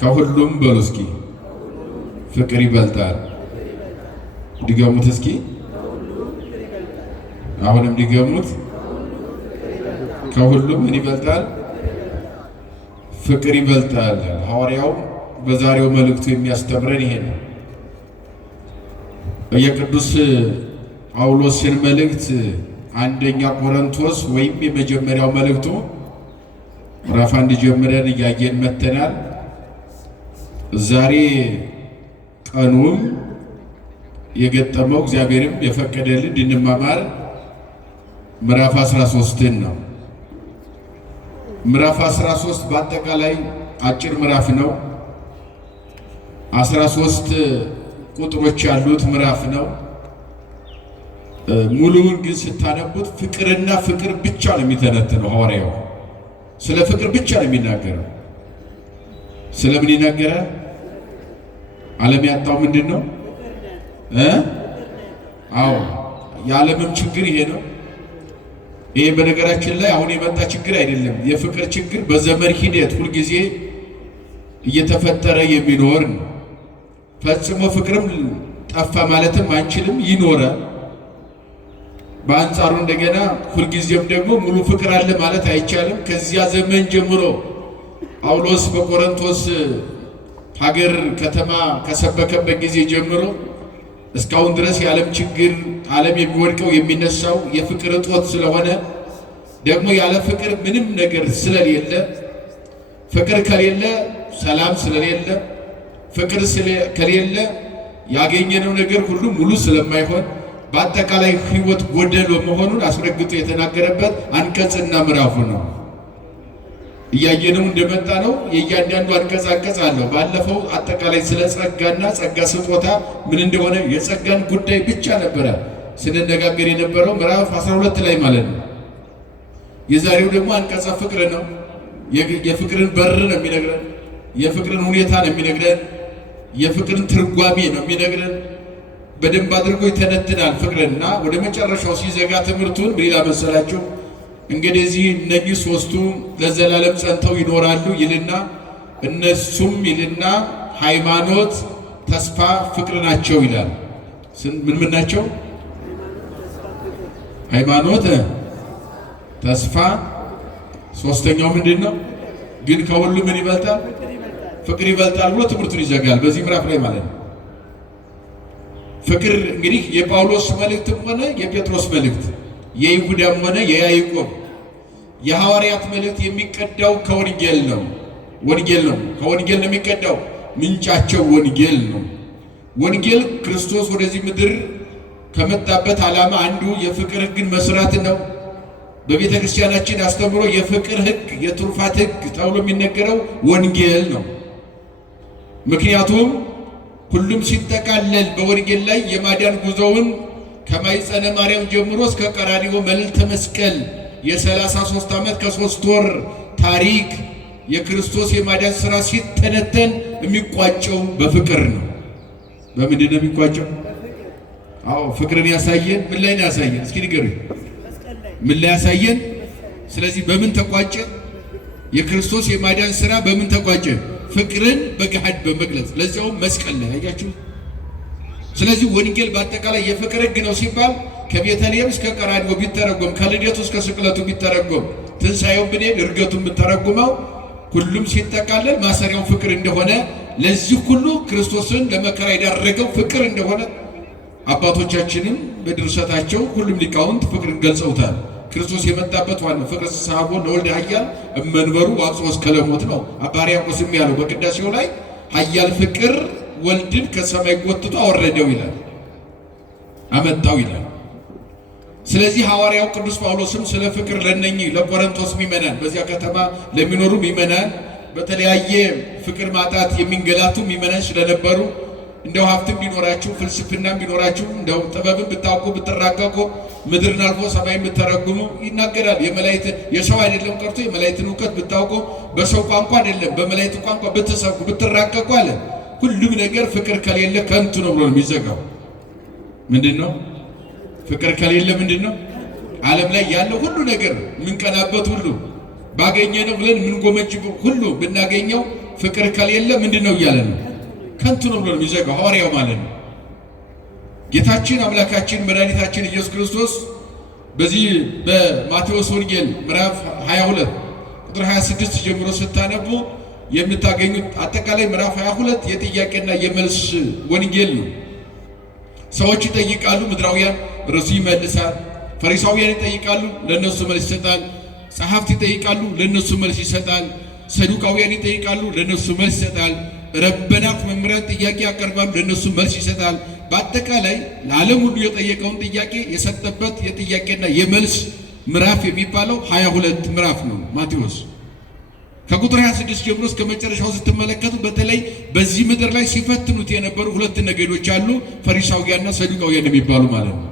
ከሁሉም በሉ እስኪ ፍቅር ይበልጣል። ድገሙት እስኪ አሁንም ድገሙት። ከሁሉም ምን ይበልጣል? ፍቅር ይበልጣል። ሐዋርያው በዛሬው መልእክቱ የሚያስተምረን ይሄ ነው። የቅዱስ ጳውሎስን መልእክት አንደኛ ቆሮንቶስ ወይም የመጀመሪያው መልእክቱ ምዕራፍ 1 ጀምረን እያየን መተናል። ዛሬ ቀኑም የገጠመው እግዚአብሔርም የፈቀደልን እንድንማማር ምዕራፍ 13 ነው። ምዕራፍ 13 በአጠቃላይ አጭር ምዕራፍ ነው። 13 ቁጥሮች ያሉት ምዕራፍ ነው። ሙሉውን ግን ስታነቡት ፍቅርና ፍቅር ብቻ ነው የሚተነትነው። ሐዋርያው ስለ ፍቅር ብቻ ነው የሚናገረው። ስለምን ይናገራል? ዓለም ያጣው ምንድን ነው? አዎ የዓለምም ችግር ይሄ ነው። ይሄ በነገራችን ላይ አሁን የመጣ ችግር አይደለም። የፍቅር ችግር በዘመን ሂደት ሁልጊዜ እየተፈጠረ የሚኖር ነው። ፈጽሞ ፍቅርም ጠፋ ማለትም አንችልም፣ ይኖራል። በአንጻሩ እንደገና ሁልጊዜም ደግሞ ሙሉ ፍቅር አለ ማለት አይቻልም። ከዚያ ዘመን ጀምሮ ጳውሎስ በቆሮንቶስ ሀገር ከተማ ከሰበከበት ጊዜ ጀምሮ እስካሁን ድረስ የዓለም ችግር ዓለም የሚወድቀው የሚነሳው የፍቅር እጦት ስለሆነ ደግሞ ያለ ፍቅር ምንም ነገር ስለሌለ፣ ፍቅር ከሌለ ሰላም ስለሌለ፣ ፍቅር ከሌለ ያገኘነው ነገር ሁሉ ሙሉ ስለማይሆን በአጠቃላይ ሕይወት ጎደሎ መሆኑን አስረግጦ የተናገረበት አንቀጽና ምዕራፉ ነው። እያየነው እንደመጣ ነው። የእያንዳንዱ አንቀጽ አለው። ባለፈው አጠቃላይ ስለ ጸጋና ጸጋ ስጦታ ምን እንደሆነ የጸጋን ጉዳይ ብቻ ነበረ ስንነጋገር የነበረው ምዕራፍ 12 ላይ ማለት ነው። የዛሬው ደግሞ አንቀጸ ፍቅር ነው። የፍቅርን በር ነው የሚነግረን። የፍቅርን ሁኔታ ነው የሚነግረን። የፍቅርን ትርጓሜ ነው የሚነግረን። በደንብ አድርጎ ይተነትናል ፍቅርና ወደ መጨረሻው ሲዘጋ ትምህርቱን ምን ይላል መሰላችሁ? እንግዲህ እነዚህ ሶስቱ ለዘላለም ጸንተው ይኖራሉ ይልና እነሱም ይልና ሃይማኖት፣ ተስፋ፣ ፍቅር ናቸው ይላል። ምን ናቸው? ሃይማኖት፣ ተስፋ፣ ሶስተኛው ምንድን ነው? ግን ከሁሉ ምን ይበልጣል? ፍቅር ይበልጣል ብሎ ትምህርቱን ይዘጋል በዚህ ምዕራፍ ላይ ማለት ነው። ፍቅር እንግዲህ የጳውሎስ መልእክትም ሆነ የጴጥሮስ መልእክት፣ የይሁዳም ሆነ የያዕቆብ የሐዋርያት መልእክት የሚቀዳው ከወንጌል ነው። ከወንጌል ነው የሚቀዳው። ምንጫቸው ወንጌል ነው። ወንጌል ክርስቶስ ወደዚህ ምድር ከመጣበት ዓላማ አንዱ የፍቅር ሕግን መስራት ነው። በቤተ ክርስቲያናችን አስተምሮ የፍቅር ሕግ፣ የትሩፋት ሕግ ተብሎ የሚነገረው ወንጌል ነው። ምክንያቱም ሁሉም ሲጠቃለል በወንጌል ላይ የማዳን ጉዞውን ከማኅፀነ ማርያም ጀምሮ እስከ ቀራንዮ መልዕልተ መስቀል የ33 ዓመት ከ3 ወር ታሪክ የክርስቶስ የማዳን ሥራ ሲተነተን የሚቋጨው በፍቅር ነው። በምንድን ነው የሚቋጨው? አዎ ፍቅርን ያሳየን ምን ላይ ነው ያሳየን? እስኪ ንገሩኝ። ምን ላይ ያሳየን? ስለዚህ በምን ተቋጨ? የክርስቶስ የማዳን ሥራ በምን ተቋጨ? ፍቅርን በገሃድ በመግለጽ ለዚያውም መስቀል ላይ አያችሁ። ስለዚህ ወንጌል በአጠቃላይ የፍቅር ሕግ ነው ሲባል ከቤተልሔም እስከ ቀራንዮ ቢተረጎም፣ ከልደቱ እስከ ስቅለቱ ቢተረጎም፣ ትንሣኤውን ብንሄድ እርገቱን ብተረጉመው ሁሉም ሲጠቃለል ማሰሪያው ፍቅር እንደሆነ፣ ለዚህ ሁሉ ክርስቶስን ለመከራ የዳረገው ፍቅር እንደሆነ አባቶቻችንም በድርሰታቸው ሁሉም ሊቃውንት ፍቅርን ገልጸውታል። ክርስቶስ የመጣበት ዋናው ፍቅር ተሳቦ ለወልድ ኃያል እመንበሩ ዋጽኦ እስከ ለሞት ነው። አባ ሕርያቆስም ያለው በቅዳሴው ላይ ኃያል ፍቅር ወልድን ከሰማይ ጎትቶ አወረደው ይላል፣ አመጣው ይላል። ስለዚህ ሐዋርያው ቅዱስ ጳውሎስም ስለ ፍቅር ለነኚህ ለቆሮንቶስ ምዕመናን፣ በዚያ ከተማ ለሚኖሩ ምዕመናን፣ በተለያየ ፍቅር ማጣት የሚንገላቱ ምዕመናን ስለነበሩ እንደው ሀብትም ቢኖራችሁ ፍልስፍናም ቢኖራችሁ እንደው ጥበብን ብታውቁ ብትራቀቁ ምድርን አልፎ ሰማይን ብትተረጉሙ ይናገራል። የሰው አይደለም ቀርቶ የመላእክትን እውቀት ብታውቁ በሰው ቋንቋ አይደለም በመላእክት ቋንቋ ብትሰብኩ ብትራቀቁ አለ። ሁሉም ነገር ፍቅር ከሌለ ከንቱ ነው ብሎ የሚዘጋው ምንድን ነው? ፍቅር ከሌለ ምንድን ነው? ዓለም ላይ ያለው ሁሉ ነገር የምንቀናበት ሁሉ ባገኘነው ብለን የምንጎመጅ ሁሉ ብናገኘው ፍቅር ከሌለ ምንድነው እያለ ነው? ከንቱ ነው ብሎ የሚዘጋው ሐዋርያው ማለት ነው። ጌታችን አምላካችን መድኃኒታችን ኢየሱስ ክርስቶስ በዚህ በማቴዎስ ወንጌል ምዕራፍ 22 ቁጥር 26 ጀምሮ ስታነቡ የምታገኙት አጠቃላይ ምዕራፍ 22 የጥያቄና የመልስ ወንጌል ነው። ሰዎች ይጠይቃሉ፣ ምድራውያን እርሱ ይመልሳል። ፈሪሳውያን ይጠይቃሉ፣ ለነሱ መልስ ይሰጣል። ጸሐፍት ይጠይቃሉ፣ ለነሱ መልስ ይሰጣል። ሰዱቃውያን ይጠይቃሉ፣ ለነሱ መልስ ይሰጣል። ረበናት መምህራን ጥያቄ ያቀርባሉ፣ ለነሱ መልስ ይሰጣል። በአጠቃላይ ለዓለም ሁሉ የጠየቀውን ጥያቄ የሰጠበት የጥያቄና የመልስ ምዕራፍ የሚባለው 22 ምዕራፍ ነው ማቴዎስ። ከቁጥር 26 ጀምሮ እስከ መጨረሻው ስትመለከቱ በተለይ በዚህ ምድር ላይ ሲፈትኑት የነበሩ ሁለት ነገዶች አሉ፣ ፈሪሳውያንና ሰዱቃውያን የሚባሉ ማለት ነው።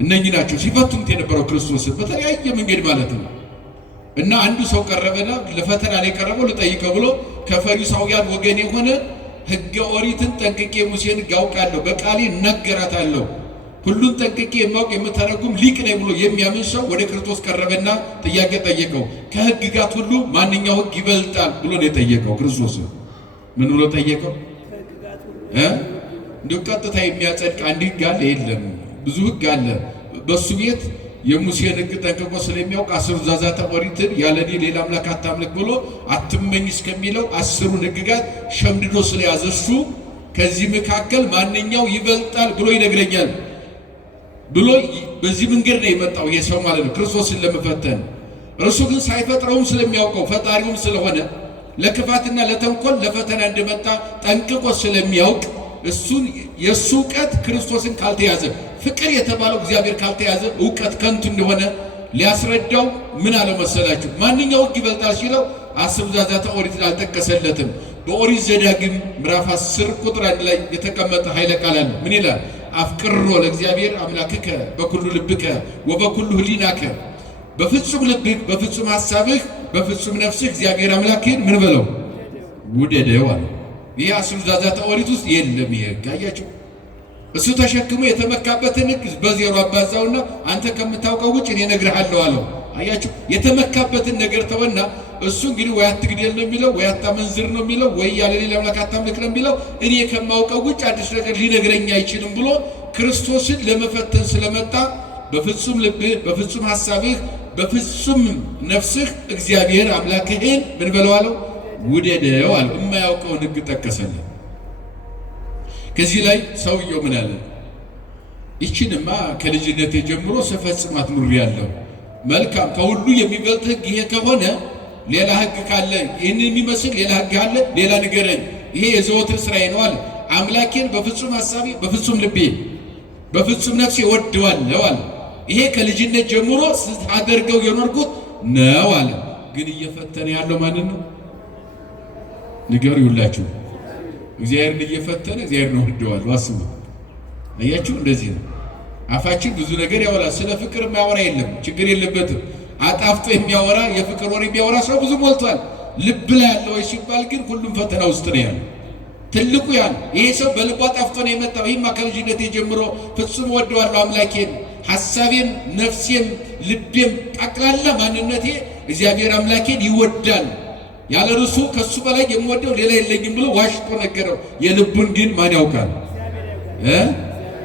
እነኚህ ናቸው ሲፈትኑት የነበረው ክርስቶስን በተለያየ መንገድ ማለት ነው። እና አንዱ ሰው ቀረበና ለፈተና ነው የቀረበው ልጠይቀው ብሎ ከፈሪሳውያን ወገን የሆነ ሕገ ኦሪትን ጠንቅቄ ሙሴን ጋውቃለሁ በቃሌ እናገራታለሁ ሁሉን ጠንቅቄ የማውቅ የምተረጉም ሊቅ ነኝ ብሎ የሚያምን ሰው ወደ ክርስቶስ ቀረበና ጥያቄ ጠየቀው። ከሕግጋት ሁሉ ማንኛው ሕግ ይበልጣል ብሎ ነው የጠየቀው። ክርስቶስ ምን ብሎ ጠየቀው? እንደው ቀጥታ የሚያጸድቅ አንድ ሕግ አለ? የለም፣ ብዙ ሕግ አለ። በሱ ቤት የሙሴን ሕግ ጠንቅቆ ስለሚያውቅ 10 ትእዛዛተ ኦሪትን ያለኔ ሌላ አምላክ አታምልክ ብሎ አትመኝ እስከሚለው 10ሩን ሕግጋት ሸምድዶ ስለያዘ እሱ ከዚህ መካከል ማንኛው ይበልጣል ብሎ ይነግረኛል ብሎ በዚህ መንገድ ነው የመጣው ይሄ ሰው ማለት ነው፣ ክርስቶስን ለመፈተን። እርሱ ግን ሳይፈጥረውም ስለሚያውቀው ፈጣሪውም ስለሆነ ለክፋትና ለተንኮል ለፈተና እንደመጣ ጠንቅቆ ስለሚያውቅ እሱን የእሱ እውቀት ክርስቶስን ካልተያዘ ፍቅር የተባለው እግዚአብሔር ካልተያዘ እውቀት ከንቱ እንደሆነ ሊያስረዳው ምን አለው መሰላችሁ? ማንኛው ሕግ ይበልጣል ሲለው 10 ትእዛዛተ ኦሪትን አልጠቀሰለትም። በኦሪት ዘዳግም ምዕራፍ 10 ቁጥር 1 ላይ የተቀመጠ ኃይለ ቃል አለ። ምን ይላል? አፍቅሮ ለእግዚአብሔር አምላክከ በኩሉ ልብከ ወበኩሉ ህሊናከ፣ በፍጹም ልብህ በፍጹም ሐሳብህ በፍጹም ነፍስህ እግዚአብሔር አምላክህን ምን በለው ውደደው አለ። ይሄ 10 ትእዛዛተ ኦሪት ውስጥ የለም። ይሄ ጋያችሁ እሱ ተሸክሞ የተመካበትን ሕግ በዜሮ አባዛውና አንተ ከምታውቀው ውጭ እኔ እነግርሃለሁ አለው። አያችሁ የተመካበትን ነገር ተወና እሱ እንግዲህ ወይ አትግደል ነው የሚለው፣ ወይ አታመንዝር ነው የሚለው፣ ወይ ያለ ሌላ አምላክ አታምልክ ነው የሚለው። እኔ ከማውቀው ውጭ አዲስ ነገር ሊነግረኝ አይችልም ብሎ ክርስቶስን ለመፈተን ስለመጣ በፍጹም ልብህ በፍጹም ሐሳብህ በፍጹም ነፍስህ እግዚአብሔር አምላክህን ምን በለው አለው ውደደው አለው። የማያውቀውን ሕግ ጠቀሰልን። ከዚህ ላይ ሰውየው ምን አለ? ይችንማ ከልጅነቴ ጀምሮ ስፈጽማት ኑሬያለሁ። መልካም፣ ከሁሉ የሚበልጥ ሕግ ይሄ ከሆነ ሌላ ሕግ ካለ ይህን የሚመስል ሌላ ሕግ አለ? ሌላ ንገረኝ። ይሄ የዘወትር ስራዬ ነው አለ። አምላኬን በፍጹም ሐሳቤ በፍጹም ልቤ በፍጹም ነፍሴ እወደዋለሁ አለ። ይሄ ከልጅነት ጀምሮ ሳደርገው የኖርኩት ነው አለ። ግን እየፈተነ ያለው ማንን ነው? ንገሩ ይውላችሁ። እግዚአብሔርን እየፈተነ እግዚአብሔር ነው ወደዋለሁ። አስቡ። አያችሁ፣ እንደዚህ ነው። አፋችን ብዙ ነገር ያወራል። ስለ ፍቅር የሚያወራ የለም፣ ችግር የለበትም። አጣፍጦ የሚያወራ የፍቅር ወሬ የሚያወራ ሰው ብዙ ሞልቷል። ልብ ላይ ያለው ወይ ሲባል ግን ሁሉም ፈተና ውስጥ ነው ያለው። ትልቁ ያን ይሄ ሰው በልቡ አጣፍጦ ነው የመጣው። ይህማ ከልጅነቴ ጀምሮ ፍጹም ወደዋለሁ አምላኬን፣ ሐሳቤም፣ ነፍሴም፣ ልቤም ጠቅላላ ማንነቴ እግዚአብሔር አምላኬን ይወዳል። ያለ እርሱ ከሱ በላይ የምወደው ሌላ የለኝም ብሎ ዋሽቶ ነገረው። የልቡን ግን ማን ያውቃል?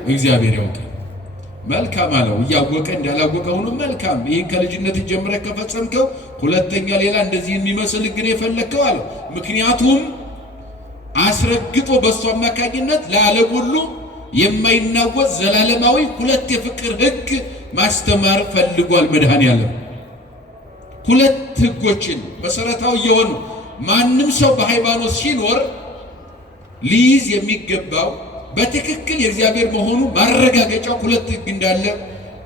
እግዚአብሔር ያውቃል። መልካም አለው። እያወቀ እንዳላወቀ ሆኖ መልካም፣ ይህን ከልጅነት ጀምረህ ከፈጸምከው ሁለተኛ ሌላ እንደዚህ የሚመስል ግን የፈለግከው አለው። ምክንያቱም አስረግጦ በሱ አማካኝነት ለዓለም ሁሉ የማይናወጥ ዘላለማዊ ሁለት የፍቅር ሕግ ማስተማር ፈልጓል መድኃኔዓለም። ሁለት ሕጎችን መሰረታዊ የሆኑ ማንም ሰው በሃይማኖት ሲኖር ሊይዝ የሚገባው በትክክል የእግዚአብሔር መሆኑ ማረጋገጫው ሁለት ሕግ እንዳለ፣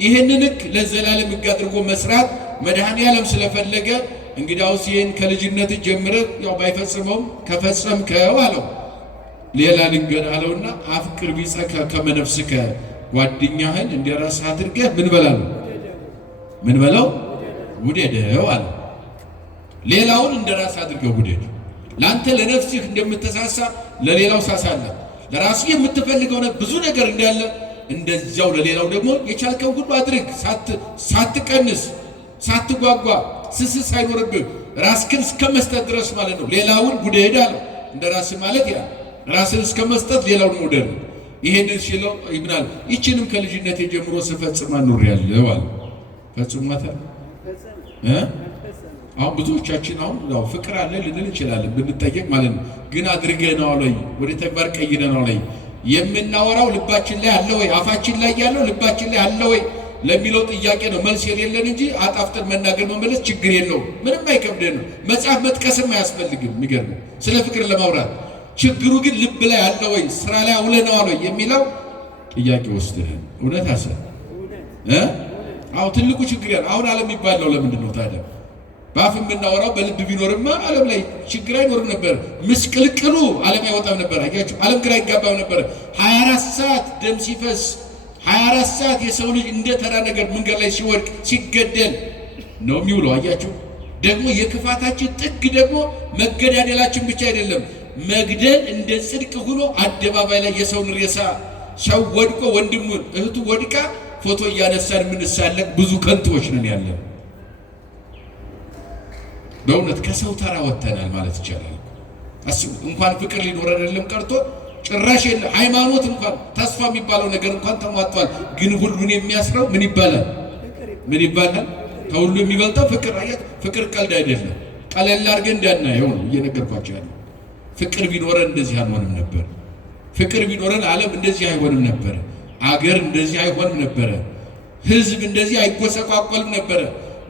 ይህንን ሕግ ለዘላለም ሕግ አድርጎ መስራት መድኃኔዓለም ስለፈለገ እንግዲያውስ ይህን ከልጅነት ጀምረህ ያው ባይፈጽመውም ከፈጸምከው አለው ሌላ ልንገርህ አለውና አፍቅር ቢጸከ ከመ ነፍስከ፣ ጓደኛህን እንደራስህ አድርገህ ምን በላለው ምን በለው ውደደው አለ። ሌላውን እንደራስህ አድርገህ ውደድ። ለአንተ ለነፍስህ እንደምትሳሳ ለሌላው ሳሳለህ። ለራስህ የምትፈልገው ብዙ ነገር እንዳለ እንደዚያው ለሌላው ደግሞ የቻልከው ሁሉ አድርግ። ሳትቀንስ፣ ሳትጓጓ፣ ስስት ሳይኖርብህ ራስክን እስከመስጠት ድረስ ማለት ነው። ሌላውን ውደድ አለው። እንደ ራስ ማለት ያ ራስን እስከመስጠት ሌላውን ውደድ። ይሄንን ሲለው ይብናል ይችንም ከልጅነቴ ጀምሮ ስፈጽማ ኖሬያለሁ አለ። ፈጽሟታል። አሁን ብዙዎቻችን አሁን ያው ፍቅር አለ ልንል እንችላለን ብንጠየቅ ማለት ነው። ግን አድርገናው ላይ ወደ ተግባር ቀይረናው ላይ የምናወራው ልባችን ላይ አለ ወይ? አፋችን ላይ ያለው ልባችን ላይ አለ ወይ ለሚለው ጥያቄ ነው መልስ የሌለን እንጂ አጣፍጠን መናገር መመለስ ችግር የለውም። ምንም አይከብደንም። መጽሐፍ መጥቀስም አያስፈልግም። የሚገርም ስለ ፍቅር ለማውራት ችግሩ ግን ልብ ላይ አለ ወይ ስራ ላይ አውለነዋል ወይ የሚለው ጥያቄ ወስደን እውነት አሰ አሁን ትልቁ ችግር ያለው አሁን ዓለም የሚባለው ለምንድን ነው ታዲያ? በአፍ የምናወራው በልብ ቢኖርማ ዓለም ላይ ችግር አይኖርም ነበር። ምስቅልቅሉ ዓለም አይወጣም ነበር። አያችሁ ዓለም ግራ ይጋባው ነበር። 24 ሰዓት ደም ሲፈስ 24 ሰዓት የሰው ልጅ እንደ ተራ ነገር መንገድ ላይ ሲወድቅ ሲገደል ነው የሚውለው። አያችሁ ደግሞ የክፋታችን ጥግ ደግሞ መገዳደላችን ብቻ አይደለም። መግደል እንደ ጽድቅ ሆኖ አደባባይ ላይ የሰውን ሬሳ ሰው ወድቆ ወንድሙን እህቱ ወድቃ ፎቶ እያነሳን የምንሳለቅ ብዙ ከንቶች ነን ያለን። በእውነት ከሰው ተራ ወጥተናል ማለት ይቻላል። አስቡ እንኳን ፍቅር ሊኖረን አይደለም ቀርቶ ጭራሽ የለ ሃይማኖት እንኳን ተስፋ የሚባለው ነገር እንኳን ተሟጧል። ግን ሁሉን የሚያስረው ምን ይባላል? ምን ይባላል? ከሁሉ የሚበልጠው ፍቅር። አያት ፍቅር ቀልድ አይደለም። ቀለል አድርገን እንዳናየው ነው እየነገርኳቸው ያለው። ፍቅር ቢኖረን እንደዚህ አንሆንም ነበር። ፍቅር ቢኖረን ዓለም እንደዚህ አይሆንም ነበር። አገር እንደዚህ አይሆንም ነበር። ህዝብ እንደዚህ አይጎሰቋቆልም ነበር።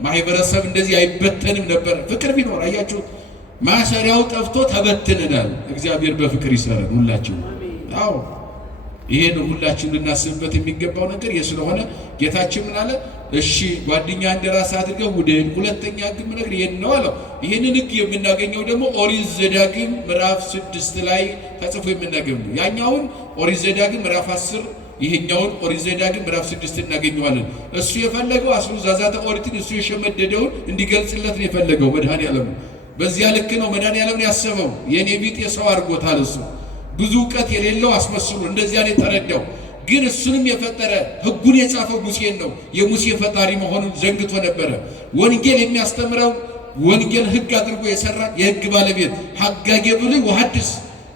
ማህበረሰብ እንደዚህ አይበተንም ነበር። ፍቅር ቢኖር አያችሁ ማሰሪያው ጠፍቶ ተበትነናል። እግዚአብሔር በፍቅር ይሰራል ሁላችን። አዎ ይሄን ሁላችን ልናስብበት የሚገባው ነገር ስለሆነ ጌታችን ምን አለ? እሺ ጓደኛ እንደራስ አድርገው ውደድ፣ ሁለተኛ ግን ምን ነገር ይሄን ነው አለው። ይሄንን ህግ የምናገኘው ደግሞ ኦሪት ዘዳግም ምዕራፍ 6 ላይ ተጽፎ የምናገኘው ያኛውን ኦሪት ዘዳግም ምዕራፍ 10 ይሄኛውን ኦሪት ዘዳግም ምዕራፍ 6 እናገኘዋለን። እሱ የፈለገው አስሩ ዛዛተ ኦሪትን እሱ የሸመደደውን እንዲገልጽለት ነው የፈለገው መድኃኔዓለም። በዚያ ልክ ነው መድኃኔዓለም ያሰበው። የኔ ቢጤ ሰው አድርጎታል። እሱ ብዙ ዕውቀት የሌለው አስመስሎ እንደዚያ ነው የተረዳው። ግን እሱንም የፈጠረ ህጉን የጻፈው ሙሴን ነው። የሙሴ ፈጣሪ መሆኑን ዘንግቶ ነበረ። ወንጌል የሚያስተምረው ወንጌል ህግ አድርጎ የሰራ የህግ ባለቤት ሐጋጌ ብሉይ ወሐዲስ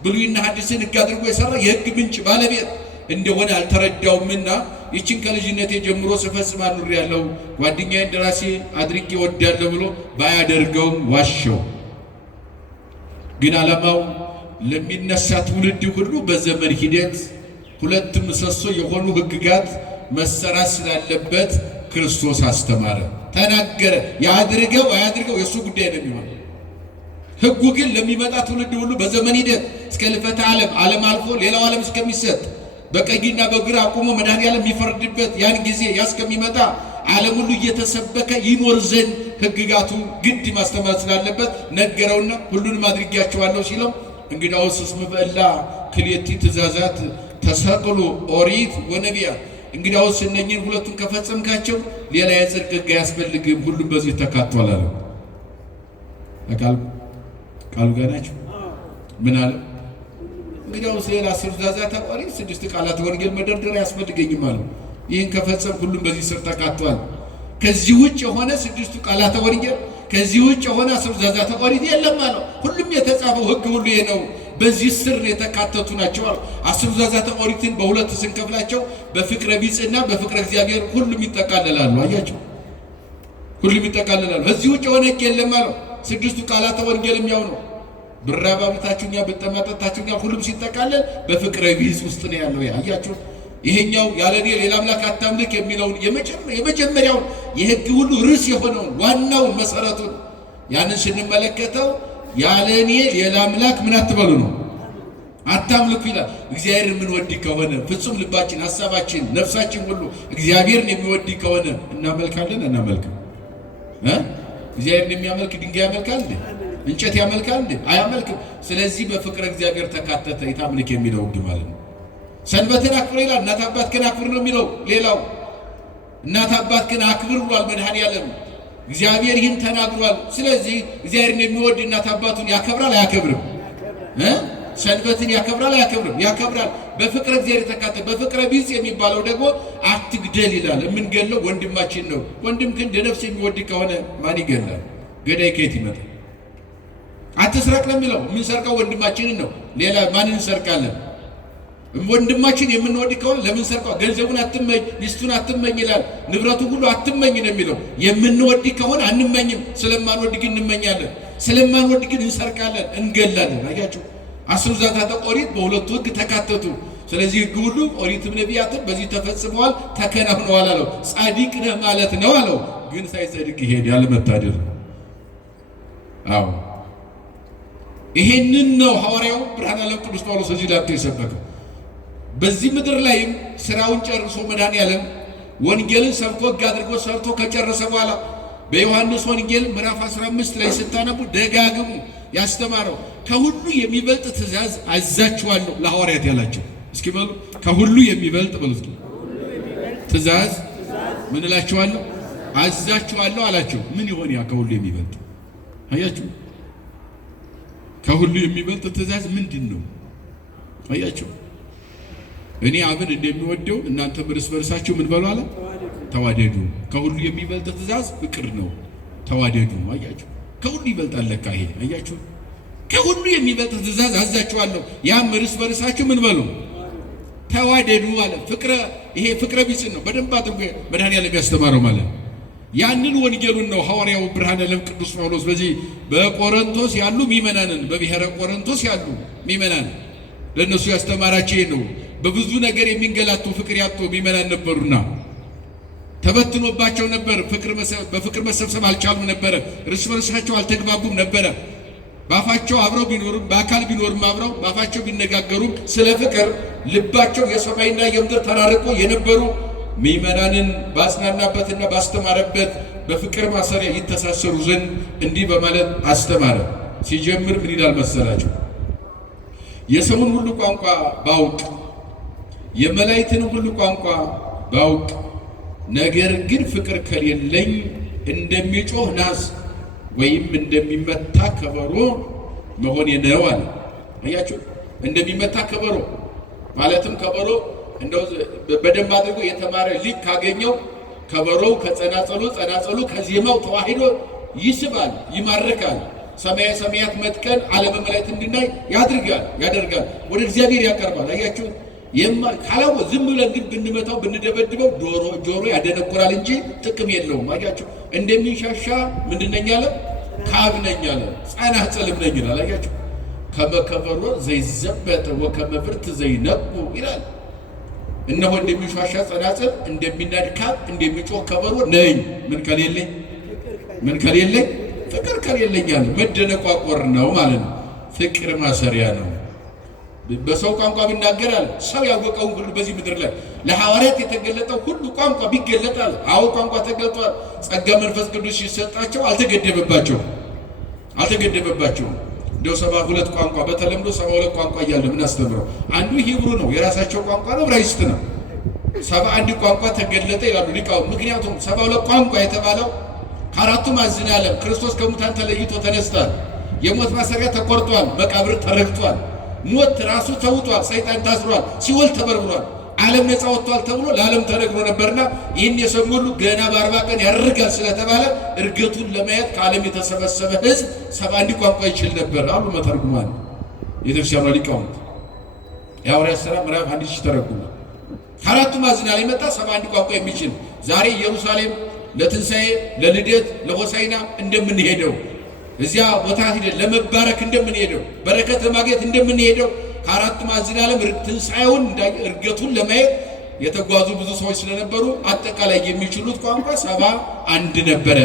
ብሉይና ሐዲስን ህግ አድርጎ የሰራ የህግ ምንጭ ባለቤት እንደሆነ አልተረዳውምና ይችን ከልጅነቴ ጀምሮ ስፈጽም ኖሬያለሁ፣ ጓደኛዬን እንደራሴ አድርጌ እወዳለሁ ብሎ ባያደርገውም ዋሸው። ግን ዓላማው ለሚነሳ ትውልድ ሁሉ በዘመን ሂደት ሁለት ምሰሶ የሆኑ ህግጋት መሰራት ስላለበት ክርስቶስ አስተማረ፣ ተናገረ። ያድርገው አያድርገው የሱ ጉዳይ ነው የሚሆነው። ህጉ ግን ለሚመጣ ትውልድ ሁሉ በዘመን ሂደት እስከ ልፈተ ዓለም አልፎ ሌላው ዓለም እስከሚሰጥ በቀኝና በግራ አቁሞ መድኃኔዓለም የሚፈርድበት ያን ጊዜ ያስከሚመጣ ዓለም ሁሉ እየተሰበከ ይኖር ዘንድ ህግጋቱ ግድ ማስተማር ስላለበት ነገረውና ሁሉንም አድርጌያቸዋለሁ ሲለው እንግዳውስ እስመ በእላ ክልኤቲ ትእዛዛት ተሰቅሉ ኦሪት ወነቢያት፣ እንግዳውስ እነኚህን ሁለቱን ከፈጸምካቸው ሌላ የጽድቅ ህግ አያስፈልግም፣ ሁሉም በዚህ ተካቷል አለ። ቃሉ ጋር ናቸው። ምን አለ? እንግዳውስ ሌላ 10 ትእዛዛት ኦሪት 6 ቃላት ወንጌል መደርደር አያስፈልገኝም አለ። ይህን ከፈጸም ሁሉም በዚህ ስር ተካቷል። ከዚህ ውጭ የሆነ 6 ቃላት ወንጌል ከዚህ ውጭ የሆነ 10 ትእዛዛት ኦሪት የለም አለው። ሁሉም የተጻፈው ህግ ሁሉ ይሄ ነው፣ በዚህ ስር የተካተቱ ናቸው አለ። 10 ትእዛዛት ኦሪትን በሁለት ስንከፍላቸው በፍቅረ ቢጽና በፍቅረ እግዚአብሔር ሁሉም ይጠቃለላሉ። አያቸው ሁሉም ይጠቃለላሉ። ከዚህ ውጭ የሆነ ህግ የለም አለው። 6 ቃላት ወንጌልም ያው ነው። ብራብ አብልታችሁኛል፣ ብጠማ ጠጥታችሁኛል፣ ሁሉም ሲጠቃለል በፍቅረ ቢጽ ውስጥ ነው ያለው። አያችሁ ይሄኛው ያለኔ ሌላ አምላክ አታምልክ የሚለውን የመጀመሪያውን የህግ ሁሉ ርዕስ የሆነውን ዋናውን መሰረቱን ያንን ስንመለከተው ያለኔ ሌላ አምላክ ምን አትበሉ ነው፣ አታምልኩ ይላል። እግዚአብሔርን የምንወድ ከሆነ ፍጹም ልባችን፣ ሐሳባችን፣ ነፍሳችን ሁሉ እግዚአብሔርን የሚወድ ከሆነ እናመልካለን አናመልክም? እግዚአብሔርን የሚያመልክ ድንጋይ ያመልካል እንዴ? እንጨት ያመልካል እንዴ? አያመልክም። ስለዚህ በፍቅረ እግዚአብሔር ተካተተ የታምልክ የሚለው ህግ ማለት ነው። ሰንበትን አክብር ይላል። እናት አባትህን አክብር ነው የሚለው። ሌላው እናት አባትህን አክብር ብሏል መድኃኔዓለም። እግዚአብሔር ይህን ተናግሯል። ስለዚህ እግዚአብሔርን የሚወድ እናት አባቱን ያከብራል አያከብርም? ሰንበትን ያከብራል አያከብርም? ያከብራል። በፍቅረ እግዚአብሔር ተካተተ። በፍቅረ ቢጽ የሚባለው ደግሞ አትግደል ይላል። የምንገለው ወንድማችን ነው። ወንድም ግን እንደ ነፍስ የሚወድ ከሆነ ማን ይገላል? ገዳይ ከየት ይመጣል? አትስረቅ ነው የሚለው። የምንሰርቀው ወንድማችንን ነው። ሌላ ማንን እንሰርቃለን? ወንድማችን የምንወድ ከሆነ ለምን ሰርቀው? ገንዘቡን አትመኝ፣ ሚስቱን አትመኝ ይላል። ንብረቱ ሁሉ አትመኝ ነው የሚለው። የምንወድ ከሆነ አንመኝም። ስለማንወድ ግን እንመኛለን። ስለማንወድ ግን እንሰርቃለን፣ እንገላለን። አያችሁ፣ 10 ትእዛዛተ ኦሪት በሁለቱ ሕግ ተካተቱ። ስለዚህ ሕግ ሁሉ ኦሪትም ነቢያትም በዚህ ተፈጽመዋል፣ ተከናውነዋል አለው። ጻድቅ ነህ ማለት ነው አለው። ግን ሳይጸድቅ ይሄድ ያለመታደል። አዎ ይሄንን ነው ሐዋርያው ብርሃነ ዓለም ቅዱስ ጳውሎስ እዚህ ላይ የሰበከው። በዚህ ምድር ላይም ስራውን ጨርሶ መድኃኔዓለም ወንጌልን ሰብኮ ሕግ አድርጎ ሰርቶ ከጨረሰ በኋላ በዮሐንስ ወንጌል ምዕራፍ 15 ላይ ስታነቡ ደጋግሙ ያስተማረው ከሁሉ የሚበልጥ ትእዛዝ አዛችኋለሁ ለሐዋርያት ያላቸው። እስኪ በሉ ከሁሉ የሚበልጥ በሉ ትእዛዝ ምን እላችኋለሁ? አዛችኋለሁ አላቸው። ምን ይሆን ያ ከሁሉ የሚበልጥ? አያችሁ፣ ከሁሉ የሚበልጥ ትእዛዝ ምንድን ነው? አያችሁ፣ እኔ አብን እንደሚወደው እናንተም እርስ በርሳችሁ ምን በሉ አለ? ተዋደዱ። ከሁሉ የሚበልጥ ትእዛዝ ፍቅር ነው። ተዋደዱ። አያችሁ፣ ከሁሉ ይበልጣል ለካ ይሄ። አያችሁ፣ ከሁሉ የሚበልጥ ትእዛዝ አዛችኋለሁ፣ ያም እርስ በርሳችሁ ምን በሉ? ተዋደዱ አለ። ፍቅረ ይሄ ፍቅረ ቢጽ ነው። በደንብ አድርጎ መድኃኔዓለም ያስተማረው ማለት ነው። ያንን ወንጌሉን ነው ሐዋርያው ብርሃነ ዓለም ቅዱስ ጳውሎስ በዚህ በቆሮንቶስ ያሉ ምእመናንን በብሔረ ቆሮንቶስ ያሉ ምእመናን ለነሱ ያስተማራቸው ነው። በብዙ ነገር የሚንገላቱ ፍቅር ያጡ ምእመናን ነበሩና ተበትኖባቸው ነበር። በፍቅር መሰብሰብ አልቻሉም ነበረ። እርስ በርሳቸው አልተግባቡም ነበረ። ባፋቸው አብረው ቢኖሩም በአካል ቢኖሩም አብረው ባፋቸው ቢነጋገሩም ስለ ፍቅር ልባቸው የሰማይና የምድር ተራርቆ የነበሩ ምእመናንን ባጽናናበትና ባስተማረበት በፍቅር ማሰሪያ ይተሳሰሩ ዘንድ እንዲህ በማለት አስተማረ። ሲጀምር ምን ይላል መሰላችሁ? የሰውን ሁሉ ቋንቋ ባውቅ የመላእክትን ሁሉ ቋንቋ ባውቅ ነገር ግን ፍቅር ከሌለኝ እንደሚጮህ ናስ ወይም እንደሚመታ ከበሮ መሆኔ ነው አለ። አያችሁ፣ እንደሚመታ ከበሮ ማለትም ከበሮ እንደው በደንብ አድርጎ የተማረ ሊቅ ካገኘው ከበሮው ከጸናጸሉ ጸናጸሉ ከዜማው ተዋሂዶ ይስባል፣ ይማርካል። ሰማየ ሰማያት መጥቀን ዓለመ መላእክት እንድናይ ያደርጋል፣ ወደ እግዚአብሔር ያቀርባል። አያችሁ፣ ካላው ዝም ብለን ግን ብንመታው ብንደበድበው ጆሮ ያደነቁራል እንጂ ጥቅም የለውም። አያችሁ፣ እንደሚንሻሻ ምንድነኝ አለ? ካብ ነኝ አለ፣ ጸናጽልም ነኝ ይላል። አያችሁ፣ ከመከበሮ ዘይዘበጠ ወከመብርት ዘይነቁ ይላል። እነሆ እንደሚንሻሻ ጸናጽል፣ እንደሚናድ ካብ፣ እንደሚጮህ ከበሮ ነኝ። ምን ከሌለኝ ፍቅር ከሌለኝ አለ። መደነቋቆር ነው ማለት ነው። ፍቅር ማሰሪያ ነው። በሰው ቋንቋ ቢናገራል ሰው ያወቀውን ሁሉ በዚህ ምድር ላይ ለሐዋርያት የተገለጠው ሁሉ ቋንቋ ቢገለጣል። አዎ ቋንቋ ተገልጧል። ጸጋ መንፈስ ቅዱስ ሲሰጣቸው አልተገደበባቸውም። እንደው 72 ቋንቋ በተለምዶ 72 ቋንቋ እያለ ምን አስተምረው አንዱ ሂብሩ ነው፣ የራሳቸው ቋንቋ ነው፣ ዕብራይስጥ ነው። 71 ቋንቋ ተገለጠ ይላሉ ሊቃውንት። ምክንያቱም 72 ቋንቋ የተባለው ከአራቱ ማዕዘነ ዓለም ክርስቶስ ከሙታን ተለይቶ ተነስቷል። የሞት ማሰሪያ ተቆርጧል። መቃብር ተረግጧል። ሞት ራሱ ተውጧል። ሰይጣን ታስሯል። ሲኦል ተበርብሯል። ዓለም ነፃ ወጥቷል ተብሎ ለዓለም ተነግሮ ነበርና ይህን የሰሙ ሁሉ ገና በ40 ቀን ያርጋል ስለተባለ እርገቱን ለማየት ከዓለም የተሰበሰበ ሕዝብ 71 ቋንቋ ይችል ነበር አሉ መተርጉማን የቤተክርስቲያኗ ሊቃውንት። የሐዋርያት ሥራ ምዕራፍ 1 ተረጉሟል። ከአራቱ ማዕዘን ላይ መጣ 71 ቋንቋ የሚችል ዛሬ ኢየሩሳሌም ለትንሣኤ፣ ለልደት፣ ለሆሳዕና እንደምንሄደው እዚያ ቦታ ሄደን ለመባረክ እንደምንሄደው በረከት ለማግኘት እንደምንሄደው ከአራቱ ማዕዘን ዓለም ትንሣኤውን እርገቱን ለማየት የተጓዙ ብዙ ሰዎች ስለነበሩ አጠቃላይ የሚችሉት ቋንቋ 71 ነበረ።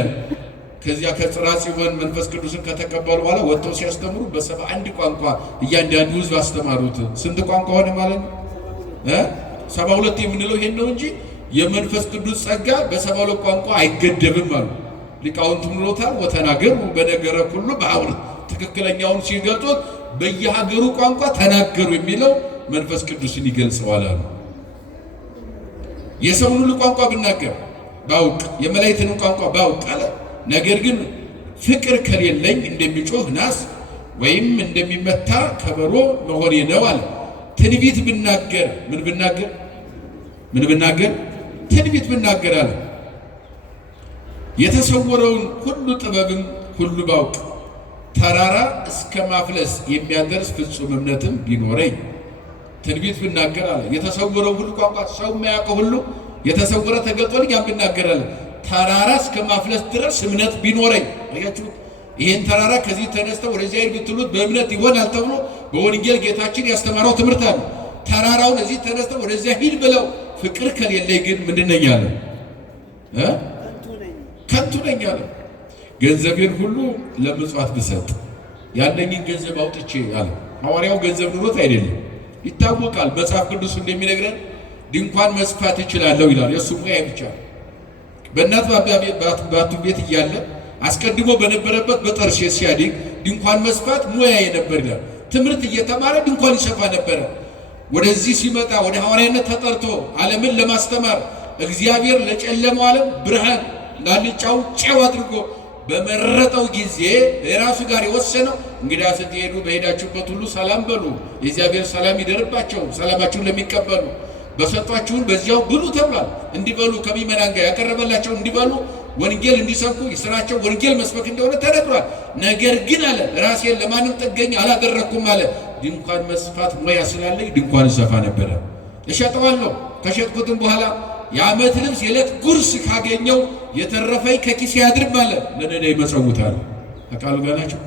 ከዚያ ከጽርሐ ጽዮን መንፈስ ቅዱስን ከተቀበሉ በኋላ ወጥተው ሲያስተምሩ በ71 ቋንቋ እያንዳንዱ ሕዝብ አስተማሩት። ስንት ቋንቋ ሆነ ማለት ነው? 72 የምንለው ይሄን ነው እንጂ የመንፈስ ቅዱስ ጸጋ በ72 ቋንቋ አይገደብም አሉ ሊቃውንት ብሎታል። ወተናገሩ በነገረ ሁሉ በአውር ትክክለኛውን ሲገልጡት በየሀገሩ ቋንቋ ተናገሩ የሚለው መንፈስ ቅዱስን ይገልጸዋል አሉ። የሰውን ሁሉ ቋንቋ ብናገር ባውቅ የመላእክትን ቋንቋ ባውቅ አለ። ነገር ግን ፍቅር ከሌለኝ እንደሚጮህ ናስ ወይም እንደሚመታ ከበሮ መሆኔ ነው አለ። ትንቢት ብናገር ምን ብናገር ትንቢት ብናገር አለ። የተሰወረውን ሁሉ ጥበብም ሁሉ ባውቅ ተራራ እስከ ማፍለስ የሚያደርስ ፍጹም እምነትም ቢኖረኝ ትንቢት ብናገር አለ። የተሰወረው ሁሉ ቋንቋ ሰው የማያውቀው ሁሉ የተሰወረ ተገልጦልኝ ያን ብናገር አለ። ተራራ እስከ ማፍለስ ድረስ እምነት ቢኖረኝ። አያችሁ፣ ይሄን ተራራ ከዚህ ተነስተው ወደዚያ ሂድ ብትሉት በእምነት ይሆናል ተብሎ በወንጌል ጌታችን ያስተማረው ትምህርት አለ። ተራራውን እዚህ ተነስተው ወደዚያ ሂድ ብለው ፍቅር ከሌለኝ ግን ምንድን ነኝ አለ? ከንቱ ነኝ አለ። ገንዘቤን ሁሉ ለምጽዋት ብሰጥ ያለኝን ገንዘብ አውጥቼ አለ። ሐዋርያው ገንዘብ ኑሮት አይደለም፣ ይታወቃል። መጽሐፍ ቅዱስ እንደሚነግረን ድንኳን መስፋት እችላለሁ ይላል። የእሱ ሙያ ብቻ በእናት በአባቱ ቤት እያለ አስቀድሞ በነበረበት በጠርሴስ ሲያድግ ድንኳን መስፋት ሙያዬ ነበር ይላል። ትምህርት እየተማረ ድንኳን ይሰፋ ነበረ። ወደዚህ ሲመጣ ወደ ሐዋርያነት ተጠርቶ ዓለምን ለማስተማር እግዚአብሔር ለጨለመው ዓለም ብርሃን ላልጫው ጨው አድርጎ በመረጠው ጊዜ የራሱ ጋር የወሰነው እንግዳ ስትሄዱ በሄዳችሁበት ሁሉ ሰላም በሉ፣ የእግዚአብሔር ሰላም ይደርባቸው፣ ሰላማችሁን ለሚቀበሉ በሰጧችሁን በዚያው ብሉ ተብሏል። እንዲበሉ ከሚመናን ጋር ያቀረበላቸው እንዲበሉ ወንጌል እንዲሰብኩ የሥራቸው ወንጌል መስበክ እንደሆነ ተነግሯል። ነገር ግን አለ ራሴን ለማንም ጥገኛ አላደረኩም አለ። ድንኳን መስፋት ሙያ ስላለኝ ድንኳን እሰፋ ነበረ። እሸጠዋለሁ። ከሸጥኩትም በኋላ የዓመት ልብስ የዕለት ጉርስ ካገኘው የተረፈኝ ከኪሴ ያድርም አለ። ለነዳይ መጸውታለሁ። አቃሉ ጋር ናቸው።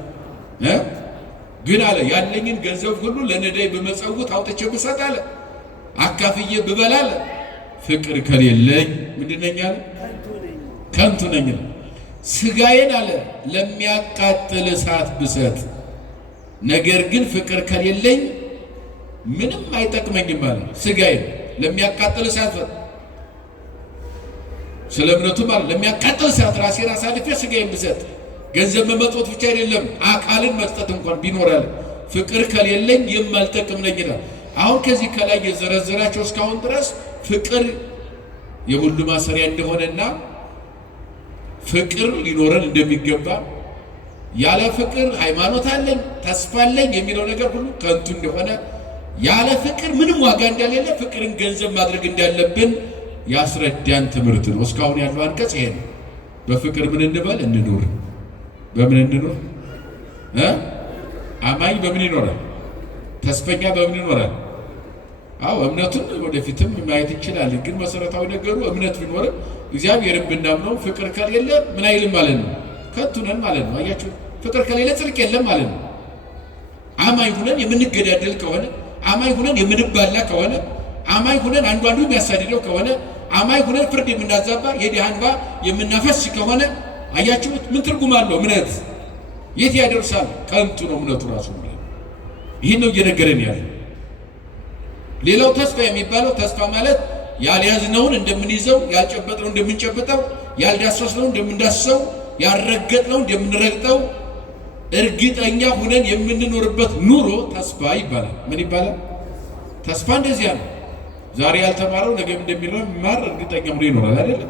ግን አለ ያለኝን ገንዘብ ሁሉ ለነዳይ በመጸውት አውጥቼ ብሰጥ አለ አካፍዬ ብበላ አለ ፍቅር ከሌለኝ ምንድን ነኝ አለ? ከንቱ ነኝ። ስጋዬን አለ ለሚያቃጥል እሳት ብሰጥ ነገር ግን ፍቅር ከሌለኝ ምንም አይጠቅመኝም አለ። ስጋዬን ለሚያቃጥል እሳት ስለ እምነቱ ማለት ለሚያቃጥል እሳት ራሴን አሳልፌ ስጋዬን ብሰጥ ገንዘብ መመጽወት ብቻ አይደለም አካልን መስጠት እንኳን ቢኖራል ፍቅር ከሌለኝ የማልጠቅም ነኝ ይላል። አሁን ከዚህ ከላይ የዘረዘራቸው እስካሁን ድረስ ፍቅር የሁሉ ማሰሪያ እንደሆነና ፍቅር ሊኖረን እንደሚገባ ያለ ፍቅር ሃይማኖት አለኝ ተስፋ አለኝ የሚለው ነገር ሁሉ ከንቱ እንደሆነ ያለ ፍቅር ምንም ዋጋ እንደሌለ ፍቅርን ገንዘብ ማድረግ እንዳለብን ያስረዳን ትምህርት ነው። እስካሁን ያለው አንቀጽ ይሄ ነው። በፍቅር ምን እንበል እንኑር። በምን እንኑር? አማኝ በምን ይኖራል? ተስፈኛ በምን ይኖራል? አዎ እምነቱን ወደፊትም ማየት ይችላል። ግን መሰረታዊ ነገሩ እምነት ቢኖርም እግዚአብሔርን ብናምነው ፍቅር ከሌለ ምን አይልም ማለት ነው፣ ከንቱ ነን ማለት ነው። አያችሁ፣ ፍቅር ከሌለ ጽድቅ የለም ማለት ነው። አማኝ ሁነን የምንገዳደል ከሆነ፣ አማኝ ሁነን የምንባላ ከሆነ፣ አማኝ ሁነን አንዱ አንዱ የሚያሳድደው ከሆነ፣ አማኝ ሁነን ፍርድ የምናዛባ የድሃ እንባ የምናፈስ ከሆነ አያችሁ ምን ትርጉም አለው? እምነት የት ያደርሳል? ከንቱ ነው እምነቱ ራሱ። ይህን ነው እየነገረን ያለ። ሌላው ተስፋ የሚባለው ተስፋ ማለት ያልያዝነውን እንደምንይዘው፣ ያልጨበጥነው እንደምንጨብጠው፣ ያልዳሰስነው እንደምንዳስሰው፣ ያልረገጥነው እንደምንረግጠው እርግጠኛ ሁነን የምንኖርበት ኑሮ ተስፋ ይባላል። ምን ይባላል? ተስፋ እንደዚያ ነው። ዛሬ ያልተማረው ነገ እንደሚማር እርግጠኛ ሆኖ ይኖራል አይደለም?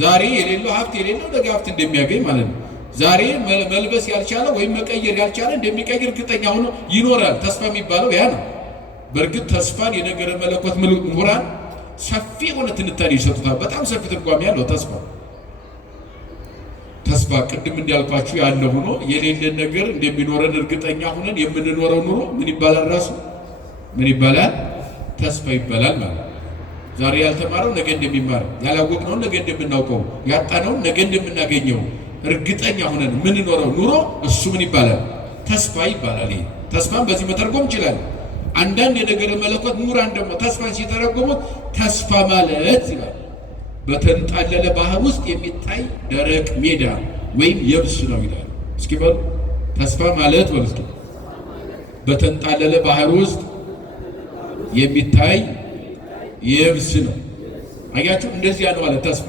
ዛሬ የሌለው ሀብት የሌለው ነገ ሀብት እንደሚያገኝ ማለት ነው። ዛሬ መልበስ ያልቻለ ወይም መቀየር ያልቻለ እንደሚቀይር እርግጠኛ ሆኖ ይኖራል። ተስፋ የሚባለው ያ ነው። በእርግጥ ተስፋን የነገረ መለኮት ምሁራን ሰፊ የሆነ ትንታኔ ይሰጡታል። በጣም ሰፊ ትርጓሜ ያለው ተስፋ ቅድም እንዳልኳችሁ ያለ ሆኖ የሌለን ነገር እንደሚኖረን እርግጠኛ ሆነን የምንኖረው ኑሮ ምን ይባላል? ራሱ ምን ይባላል? ተስፋ ይባላል ማለት። ዛሬ ያልተማረው ነገ እንደሚማረው፣ ያላወቅነውን ነገ እንደምናውቀው፣ ያጣነውን ነገ እንደምናገኘው እርግጠኛ ሆነን የምንኖረው ኑሮ እሱ ምን ይባላል? ተስፋ ይባላል። ይሄ ተስፋን በዚህ መተርጎም ይችላል። አንዳንድ የነገረ መለኮት ምሁራን ደግሞ ተስፋን ሲተረጎሙት ተስፋ ማለት ይላል በተንጣለለ ባህር ውስጥ የሚታይ ደረቅ ሜዳ ወይም የብስ ነው ይላል። እስኪ በሉ ተስፋ ማለት በሉ እስኪ በተንጣለለ ባህር ውስጥ የሚታይ የብስ ነው። አያችሁ እንደዚህ ያለው ማለት ተስፋ።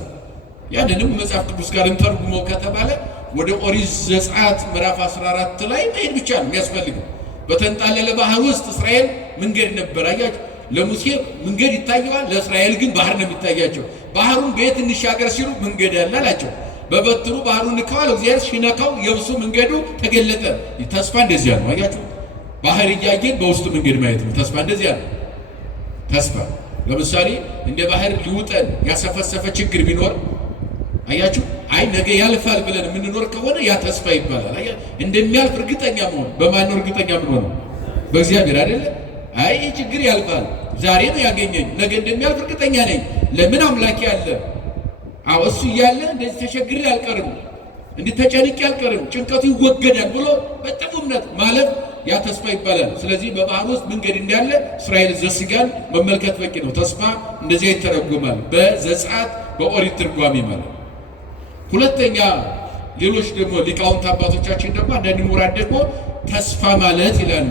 ያንንም መጽሐፍ ቅዱስ ጋር እንተርጉመው ከተባለ ወደ ኦሪት ዘጸአት ምዕራፍ 14 ላይ መሄድ ብቻ ነው የሚያስፈልገው። በተንጣለለ ባህር ውስጥ እስራኤል መንገድ ነበር። አያችሁ ለሙሴ መንገድ ይታየዋል፣ ለእስራኤል ግን ባህር ነው የሚታያቸው። ባህሩን በየት እንሻገር ሲሉ መንገድ ያለ አላቸው። በበትሩ ባህሩን ንከዋል። እግዚአብሔር ሲነካው የብሱ መንገዱ ተገለጠ። ተስፋ እንደዚያ ነው። አያችሁ ባህር እያየን በውስጡ መንገድ ማየት ነው። ተስፋ እንደዚያ ነው። ተስፋ ለምሳሌ እንደ ባህር ሊውጠን ያሰፈሰፈ ችግር ቢኖር አያችሁ አይ ነገ ያልፋል ብለን የምንኖር ከሆነ ያ ተስፋ ይባላል። አይ እንደሚያልፍ እርግጠኛ መሆን። በማን ነው እርግጠኛ የምንሆነው? በእግዚአብሔር አይደለ? አይ ችግር ያልፋል፣ ዛሬ ነው ያገኘኝ፣ ነገ እንደሚያልፍ እርግጠኛ ነኝ። ለምን አምላኬ አለ። አዎ እሱ እያለ እንደዚህ ተቸግሬ አልቀርም፣ እንዲህ ተጨንቄ አልቀርም፣ ጭንቀቱ ይወገዳል ብሎ በጥሩ እምነት ማለፍ ያ ተስፋ ይባላል። ስለዚህ በባህር ውስጥ መንገድ እንዳለ እስራኤል ዘሥጋን መመልከት በቂ ነው። ተስፋ እንደዚያ ይተረጎማል በዘጸአት በኦሪት ትርጓሜ ማለት። ሁለተኛ ሌሎች ደግሞ ሊቃውንት አባቶቻችን ደግሞ አንዳንድ ምሁራን ደግሞ ተስፋ ማለት ይላሉ